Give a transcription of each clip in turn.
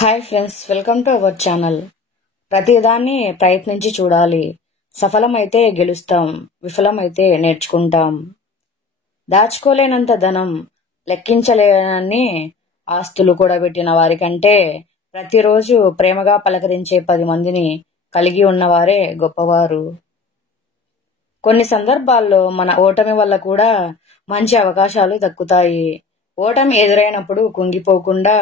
Hi friends, welcome to our channel. ప్రతిదాన్ని ప్రయత్నించి చూడాలి. సఫలమైతే గెలుస్తాం, విఫలమైతే నేర్చుకుంటాం. దాచుకోలేనంత ధనం, లెక్కించలేనన్ని ఆస్తులు కూడబెట్టిన వారికంటే ప్రతిరోజు ప్రేమగా పలకరించే 10 మందిని కలిగి ఉన్నవారే గొప్పవారు. కొన్ని సందర్భాల్లో మన ఓటమి వల్ల కూడా మంచి అవకాశాలు దక్కుతాయి. ఓటమి ఎదురైనప్పుడు కుంగిపోకుండా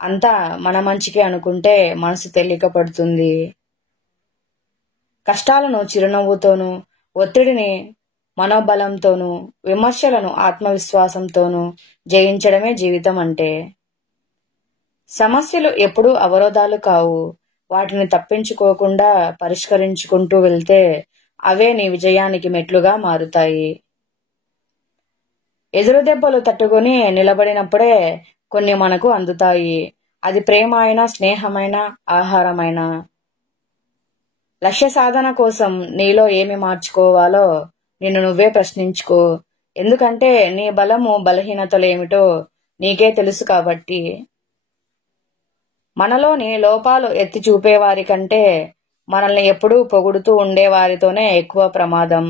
అంతా మన మంచికే అనుకుంటే మనసు తేలిక పడుతుంది. కష్టాలను చిరునవ్వుతోనూ, ఒత్తిడిని మనోబలంతోనూ, విమర్శలను ఆత్మవిశ్వాసంతోనూ జయించడమే జీవితం అంటే. సమస్యలు ఎప్పుడూ అవరోధాలు కావు. వాటిని తప్పించుకోకుండా పరిష్కరించుకుంటూ వెళ్తే అవే నీ విజయానికి మెట్లుగా మారుతాయి. ఎదురు దెబ్బలు తట్టుకొని నిలబడినప్పుడే కొన్ని మనకు అందుతాయి. అది ప్రేమ అయినా, స్నేహమైనా, ఆహారమైనా. లక్ష్య సాధన కోసం నీలో ఏమి మార్చుకోవాలో నిన్ను నువ్వే ప్రశ్నించుకో. ఎందుకంటే నీ బలము, బలహీనతలేమిటో నీకే తెలుసు కాబట్టి. మనలోని లోపాలు ఎత్తి చూపేవారి కంటే మనల్ని ఎప్పుడూ పొగుడుతూ ఉండేవారితోనే ఎక్కువ ప్రమాదం.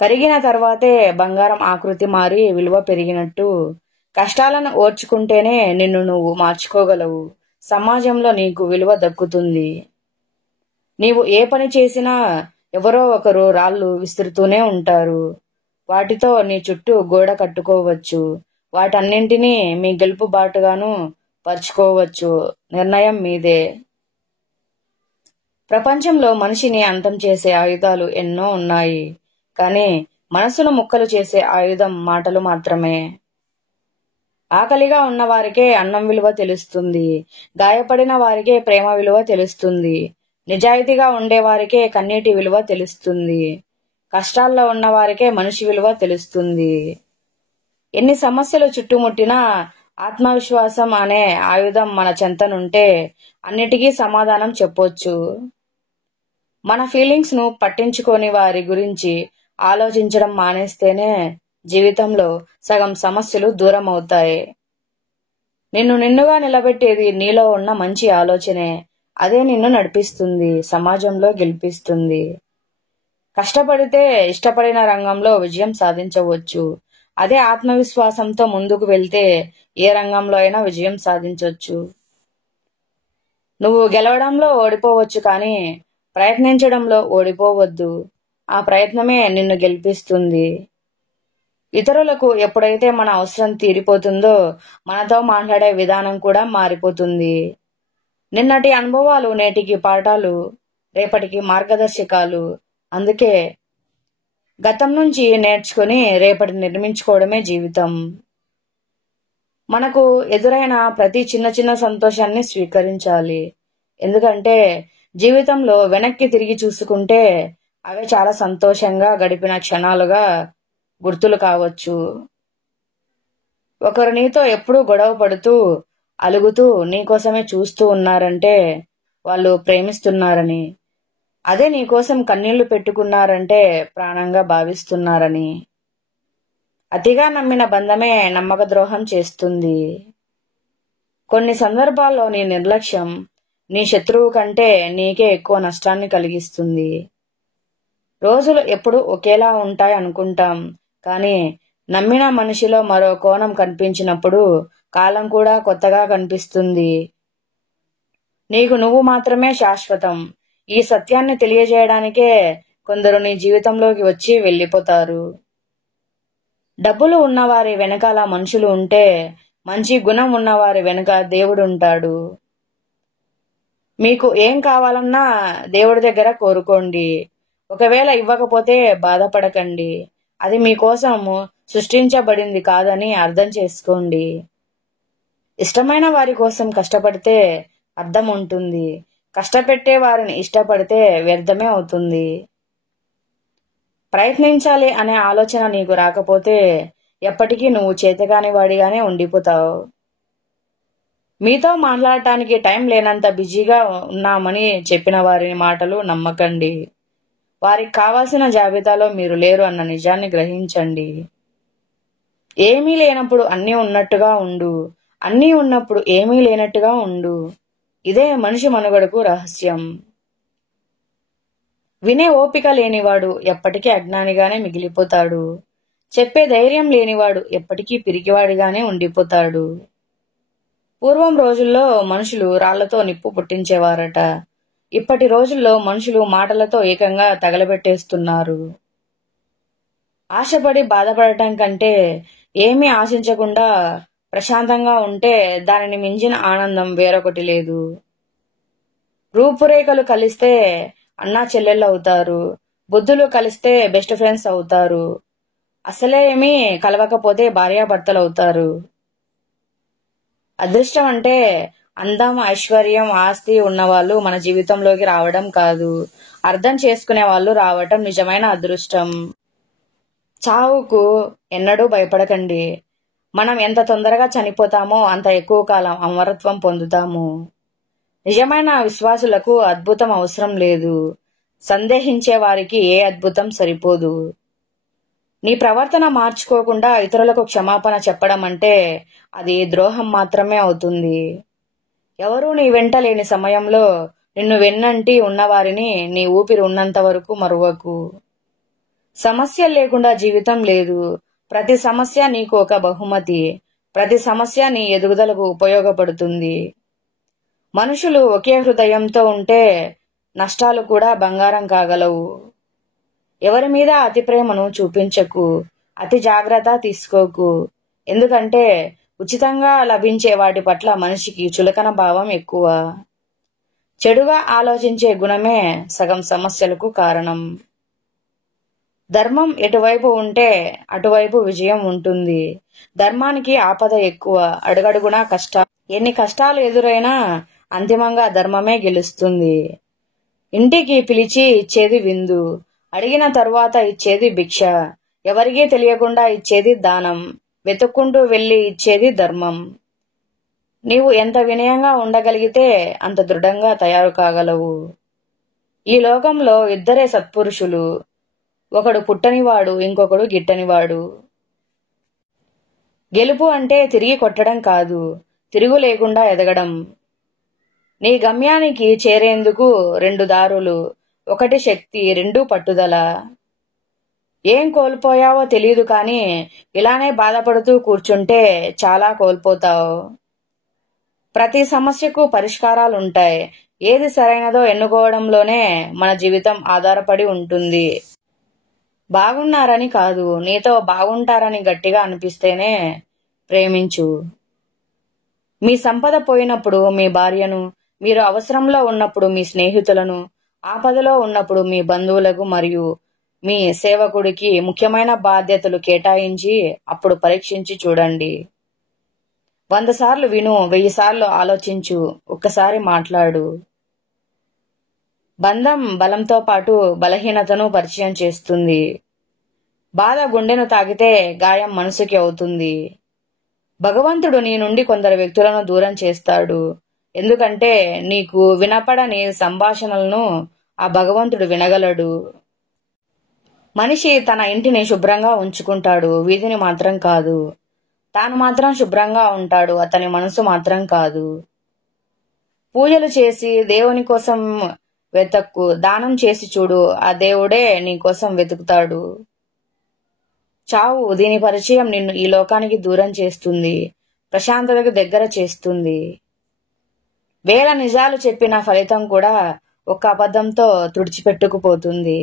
కరిగిన తర్వాతే బంగారం ఆకృతి మారి విలువ పెరిగినట్టు కష్టాలను ఓర్చుకుంటేనే నిన్ను నువ్వు మార్చుకోగలవు. సమాజంలో నీకు విలువ దక్కుతుంది. నీవు ఏ పని చేసినా ఎవరో ఒకరు రాళ్ళు విసురుతూనే ఉంటారు. వాటితో నీ చుట్టూ గోడ కట్టుకోవచ్చు. వాటన్నింటినీ మీ గెలుపు బాటుగాను పరుచుకోవచ్చు. నిర్ణయం మీదే. ప్రపంచంలో మనిషిని అంతం చేసే ఆయుధాలు ఎన్నో ఉన్నాయి. కానీ మనసును ముక్కలు చేసే ఆయుధం మాటలు మాత్రమే. ఆకలిగా ఉన్న వారికే అన్నం విలువ తెలుస్తుంది. గాయపడిన వారికే ప్రేమ విలువ తెలుస్తుంది. నిజాయితీగా ఉండేవారికే కన్నీటి విలువ తెలుస్తుంది. కష్టాల్లో ఉన్న వారికే మనిషి విలువ తెలుస్తుంది. ఎన్ని సమస్యలు చుట్టుముట్టినా ఆత్మవిశ్వాసం అనే ఆయుధం మన చెంతనుంటే అన్నిటికీ సమాధానం చెప్పొచ్చు. మన ఫీలింగ్స్ ను పట్టించుకోని వారి గురించి ఆలోచించడం మానేస్తేనే జీవితంలో సగం సమస్యలు దూరం అవుతాయి. నిన్ను నిన్నుగా నిలబెట్టేది నీలో ఉన్న మంచి ఆలోచనే. అదే నిన్ను నడిపిస్తుంది, సమాజంలో గెలిపిస్తుంది. కష్టపడితే ఇష్టపడిన రంగంలో విజయం సాధించవచ్చు. అదే ఆత్మవిశ్వాసంతో ముందుకు వెళ్తే ఏ రంగంలో అయినా విజయం సాధించవచ్చు. నువ్వు గెలవడంలో ఓడిపోవచ్చు, కానీ ప్రయత్నించడంలో ఓడిపోవద్దు. ఆ ప్రయత్నమే నిన్ను గెలిపిస్తుంది. ఇతరులకు ఎప్పుడైతే మన అవసరం తీరిపోతుందో మనతో మాట్లాడే విధానం కూడా మారిపోతుంది. నిన్నటి అనుభవాలు నేటికి పాఠాలు, రేపటికి మార్గదర్శకాలు. అందుకే గతం నుంచి నేర్చుకుని రేపటి నిర్మించుకోవడమే జీవితం. మనకు ఎదురైన ప్రతి చిన్న చిన్న సంతోషాన్ని స్వీకరించాలి. ఎందుకంటే జీవితంలో వెనక్కి తిరిగి చూసుకుంటే అవే చాలా సంతోషంగా గడిపిన క్షణాలుగా గుర్తులు కావచ్చు. ఒకరు నీతో ఎప్పుడూ గొడవ పడుతూ, అలుగుతూ నీకోసమే చూస్తూ ఉన్నారంటే వాళ్ళు ప్రేమిస్తున్నారని. అదే నీకోసం కన్నీళ్లు పెట్టుకున్నారంటే ప్రాణంగా భావిస్తున్నారని. అతిగా నమ్మిన బంధమే నమ్మక ద్రోహం చేస్తుంది. కొన్ని సందర్భాల్లో నీ నిర్లక్ష్యం నీ శత్రువు కంటే నీకే ఎక్కువ నష్టాన్ని కలిగిస్తుంది. రోజులు ఎప్పుడు ఒకేలా ఉంటాయి అనుకుంటాం, కానీ నమ్మిన మనిషిలో మరో కోణం కనిపించినప్పుడు కాలం కూడా కొత్తగా కనిపిస్తుంది. నీకు నువ్వు మాత్రమే శాశ్వతం. ఈ సత్యాన్ని తెలియజేయడానికే కొందరు నీ జీవితంలోకి వచ్చి వెళ్ళిపోతారు. డబ్బులు ఉన్నవారి వెనకాల మనుషులు ఉంటే మంచి గుణం ఉన్నవారి వెనుక దేవుడు ఉంటాడు. మీకు ఏం కావాలన్నా దేవుడి దగ్గర కోరుకోండి. ఒకవేళ ఇవ్వకపోతే బాధపడకండి. అది మీకోసం సృష్టించబడింది కాదని అర్థం చేసుకోండి. ఇష్టమైన వారి కోసం కష్టపడితే అర్థం ఉంటుంది. కష్టపెట్టే వారిని ఇష్టపడితే వ్యర్థమే అవుతుంది. ప్రయత్నించాలి అనే ఆలోచన నీకు రాకపోతే ఎప్పటికీ నువ్వు చేతకాని వాడిగానే ఉండిపోతావు. మీతో మాట్లాడటానికి టైం లేనంత బిజీగా ఉన్నామని చెప్పిన వారి మాటలు నమ్మకండి. వారికి కావాల్సిన జాబితాలో మీరు లేరు అన్న నిజాన్ని గ్రహించండి. ఏమీ లేనప్పుడు అన్నీ ఉన్నట్టుగా ఉండు. అన్నీ ఉన్నప్పుడు ఏమీ లేనట్టుగా ఉండు. ఇదే మనిషి మనుగడకు రహస్యం. వినే ఓపిక లేనివాడు ఎప్పటికీ అజ్ఞానిగానే మిగిలిపోతాడు. చెప్పే ధైర్యం లేనివాడు ఎప్పటికీ పిరికివాడిగానే ఉండిపోతాడు. పూర్వం రోజుల్లో మనుషులు రాళ్లతో నిప్పు పుట్టించేవారట. ఇప్పటి రోజుల్లో మనుషులు మాటలతో ఏకంగా తగలబెట్టేస్తున్నారు. ఆశపడి బాధపడటం కంటే ఏమీ ఆశించకుండా ప్రశాంతంగా ఉంటే దానిని మించిన ఆనందం వేరొకటి లేదు. రూపురేఖలు కలిస్తే అన్నా చెల్లెళ్ళు అవుతారు. బుద్ధులు కలిస్తే బెస్ట్ ఫ్రెండ్స్ అవుతారు. అసలేమీ కలవకపోతే భార్యాభర్తలు అవుతారు. అదృష్టం అంటే అందం, ఐశ్వర్యం, ఆస్తి ఉన్నవాళ్ళు మన జీవితంలోకి రావడం కాదు, అర్థం చేసుకునే వాళ్ళు రావటం నిజమైన అదృష్టం. చావుకు ఎన్నడూ భయపడకండి. మనం ఎంత తొందరగా చనిపోతామో అంత ఎక్కువ కాలం అమరత్వం పొందుతాము. నిజమైన విశ్వాసులకు అద్భుతం అవసరం లేదు. సందేహించే వారికి ఏ అద్భుతం సరిపోదు. నీ ప్రవర్తన మార్చుకోకుండా ఇతరులకు క్షమాపణ చెప్పడం అంటే అది ద్రోహం మాత్రమే అవుతుంది. ఎవరూ నీ వెంట లేని సమయంలో నిన్ను వెన్నంటి ఉన్నవారిని నీ ఊపిరి ఉన్నంత వరకు మరువకు. సమస్యలు లేకుండా జీవితం లేదు. ప్రతి సమస్య నీకు ఒక బహుమతి. ప్రతి సమస్య నీ ఎదుగుదలకు ఉపయోగపడుతుంది. మనుషులు ఒకే హృదయంతో ఉంటే నష్టాలు కూడా బంగారం కాగలవు. ఎవరి మీద అతి ప్రేమను చూపించకు. అతి జాగ్రత్త తీసుకోకు. ఎందుకంటే ఉచితంగా లభించే వాటి పట్ల మనిషికి చులకన భావం ఎక్కువ. చెడుగా ఆలోచించే గుణమే సగం సమస్యలకు కారణం. ధర్మం ఎటువైపు ఉంటే అటువైపు విజయం ఉంటుంది. ధర్మానికి ఆపద ఎక్కువ. అడుగడుగునా కష్టాలు. ఎన్ని కష్టాలు ఎదురైనా అంతిమంగా ధర్మమే గెలుస్తుంది. ఇంటికి పిలిచి ఇచ్చేది విందు. అడిగిన తరువాత ఇచ్చేది భిక్ష. ఎవరికీ తెలియకుండా ఇచ్చేది దానం. వెతుక్కుంటూ వెళ్లి ఇచ్చేది ధర్మం. నీవు ఎంత వినయంగా ఉండగలిగితే అంత దృఢంగా తయారు కాగలవు. ఈ లోకంలో ఇద్దరే సత్పురుషులు. ఒకడు పుట్టనివాడు, ఇంకొకడు గిట్టనివాడు. గెలుపు అంటే తిరిగి కొట్టడం కాదు, తిరుగు లేకుండా ఎదగడం. నీ గమ్యానికి చేరేందుకు రెండు దారులు. ఒకటి శక్తి, రెండు పట్టుదల. ఏం కోల్పోయావో తెలియదు కానీ ఇలానే బాధపడుతూ కూర్చుంటే చాలా కోల్పోతావు. ప్రతి సమస్యకు పరిష్కారాలుంటాయి. ఏది సరైనదో ఎన్నుకోవడంలోనే మన జీవితం ఆధారపడి ఉంటుంది. బాగున్నారని కాదు, నీతో బాగుంటారని గట్టిగా అనిపిస్తేనే ప్రేమించు. మీ సంపద పోయినప్పుడు మీ భార్యను, మీరు అవసరంలో ఉన్నప్పుడు మీ స్నేహితులను, ఆపదలో ఉన్నప్పుడు మీ బంధువులకు మరియు మీ సేవకుడికి ముఖ్యమైన బాధ్యతలు కేటాయించి అప్పుడు పరీక్షించి చూడండి. 100 సార్లు విను, 1000 సార్లు ఆలోచించు, ఒక్కసారి మాట్లాడు. బంధం బలంతో పాటు బలహీనతను పరిచయం చేస్తుంది. బాధ గుండెను తాకితే గాయం మనసుకి అవుతుంది. భగవంతుడు నీ నుండి కొందరు వ్యక్తులను దూరం చేస్తాడు. ఎందుకంటే నీకు వినపడని సంభాషణలను ఆ భగవంతుడు వినగలడు. మనిషి తన ఇంటిని శుభ్రంగా ఉంచుకుంటాడు, వీధిని మాత్రం కాదు. తాను మాత్రం శుభ్రంగా ఉంటాడు, అతని మనసు మాత్రం కాదు. పూజలు చేసి దేవుని కోసం వెతక్కు, దానం చేసి చూడు, ఆ దేవుడే నీ కోసం వెతుకుతాడు. చావు, దీని పరిచయం నిన్ను ఈ లోకానికి దూరం చేస్తుంది, ప్రశాంతతకు దగ్గర చేస్తుంది. 1000 నిజాలు చెప్పిన ఫలితం కూడా ఒక్క అబద్ధంతో తుడిచిపెట్టుకుపోతుంది.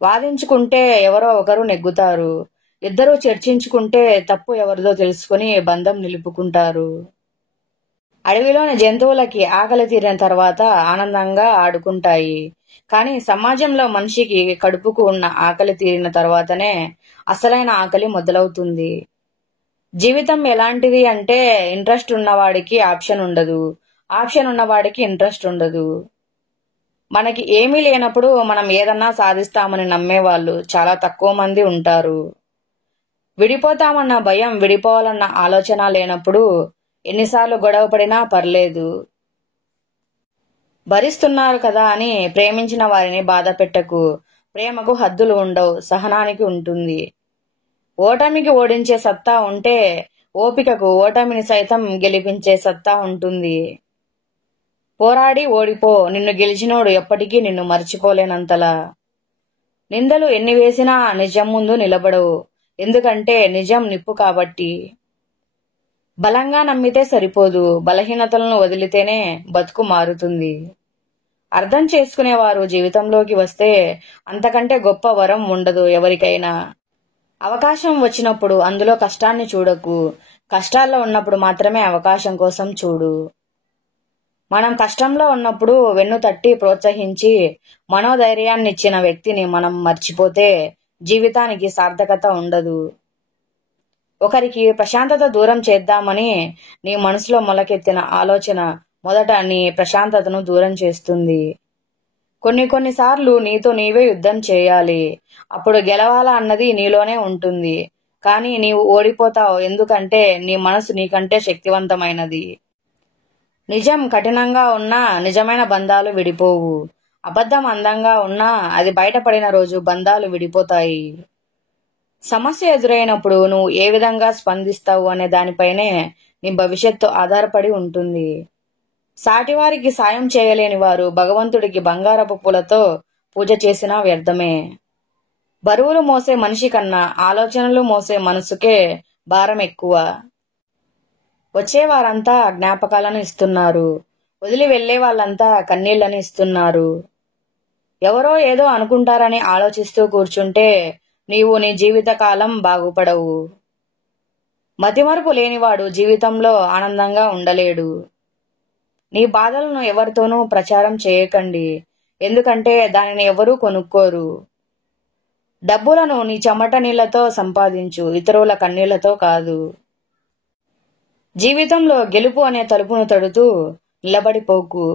వాదించుకుంటే ఎవరో ఒకరు నెగ్గుతారు. ఇద్దరూ చర్చించుకుంటే తప్పు ఎవరిదో తెలుసుకుని బంధం నిలుపుకుంటారు. అడవిలోని జంతువులకి ఆకలి తీరిన తర్వాత ఆనందంగా ఆడుకుంటాయి. కానీ సమాజంలో మనిషికి కడుపుకు ఉన్న ఆకలి తీరిన తర్వాతనే అసలైన ఆకలి మొదలవుతుంది. జీవితం ఎలాంటిది అంటే ఇంట్రెస్ట్ ఉన్నవాడికి ఆప్షన్ ఉండదు, ఆప్షన్ ఉన్నవాడికి ఇంట్రెస్ట్ ఉండదు. మనకి ఏమీ లేనప్పుడు మనం ఏదన్నా సాధిస్తామని నమ్మేవాళ్ళు చాలా తక్కువ మంది ఉంటారు. విడిపోతామన్న భయం, విడిపోవాలన్న ఆలోచన లేనప్పుడు ఎన్నిసార్లు గొడవ పడినా పర్లేదు. భరిస్తున్నారు కదా అని ప్రేమించిన వారిని బాధ పెట్టకు. ప్రేమకు హద్దులు ఉండవు, సహనానికి ఉంటుంది. ఓటమికి ఓడించే సత్తా ఉంటే ఓపికకు ఓటమిని సైతం గెలిపించే సత్తా ఉంటుంది. పోరాడి ఓడిపో, నిన్ను గెలిచినోడు ఎప్పటికీ నిన్ను మర్చిపోలేనంతలా. నిందలు ఎన్ని వేసినా నిజం ముందు నిలబడవు, ఎందుకంటే నిజం నిప్పు కాబట్టి. బలంగా నమ్మితే సరిపోదు, బలహీనతలను వదిలితేనే బతుకు మారుతుంది. అర్థం చేసుకునేవారు జీవితంలోకి వస్తే అంతకంటే గొప్ప వరం ఉండదు ఎవరికైనా. అవకాశం వచ్చినప్పుడు అందులో కష్టాన్ని చూడకు, కష్టాల్లో ఉన్నప్పుడు మాత్రమే అవకాశం కోసం చూడు. మనం కష్టంలో ఉన్నప్పుడు వెన్ను తట్టి ప్రోత్సహించి మనోధైర్యాన్నిచ్చిన వ్యక్తిని మనం మర్చిపోతే జీవితానికి సార్థకత ఉండదు. ఒకరికి ప్రశాంతత దూరం చేద్దామని నీ మనసులో మొలకెత్తిన ఆలోచన మొదట నీ ప్రశాంతతను దూరం చేస్తుంది. కొన్నిసార్లు నీతో నీవే యుద్ధం చేయాలి. అప్పుడు గెలవాలా అన్నది నీలోనే ఉంటుంది, కానీ నీవు ఓడిపోతావు, ఎందుకంటే నీ మనసు నీకంటే శక్తివంతమైనది. నిజం కఠినంగా ఉన్నా నిజమైన బంధాలు విడిపోవు. అబద్ధం అందంగా ఉన్నా అది బయటపడిన రోజు బంధాలు విడిపోతాయి. సమస్య ఎదురైనప్పుడు నువ్వు ఏ విధంగా స్పందిస్తావు అనే దానిపైనే నీ భవిష్యత్తు ఆధారపడి ఉంటుంది. సాటివారికి సాయం చేయలేని వారు భగవంతుడికి బంగారపు పూలతో పూజ చేసినా వ్యర్థమే. బరువులు మోసే మనిషి కన్నా ఆలోచనలు మోసే మనసుకే భారం ఎక్కువ. వచ్చేవారంతా జ్ఞాపకాలను ఇస్తున్నారు, వదిలి వెళ్లే వాళ్ళంతా కన్నీళ్లను ఇస్తున్నారు. ఎవరో ఏదో అనుకుంటారని ఆలోచిస్తూ కూర్చుంటే నీవు నీ జీవితకాలం బాగుపడవు. మతిమరుపు లేనివాడు జీవితంలో ఆనందంగా ఉండలేడు. నీ బాధలను ఎవరితోనూ ప్రచారం చేయకండి, ఎందుకంటే దానిని ఎవరూ కొనుక్కోరు. డబ్బులను నీ చెమట నీళ్లతో సంపాదించు, ఇతరుల కన్నీళ్లతో కాదు. జీవితంలో గెలుపు అనే తలుపును తడుతూ నిలబడిపోకు,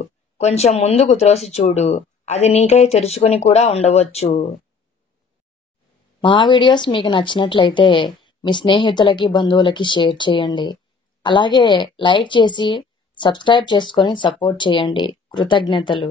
కొంచెం ముందుకు త్రోసి చూడు, అది నీకై తెరుచుకొని కూడా ఉండవచ్చు. మా వీడియోస్ మీకు నచ్చినట్లయితే మీ స్నేహితులకి బంధువులకి షేర్ చేయండి. అలాగే లైక్ చేసి సబ్స్క్రైబ్ చేసుకొని సపోర్ట్ చేయండి. కృతజ్ఞతలు.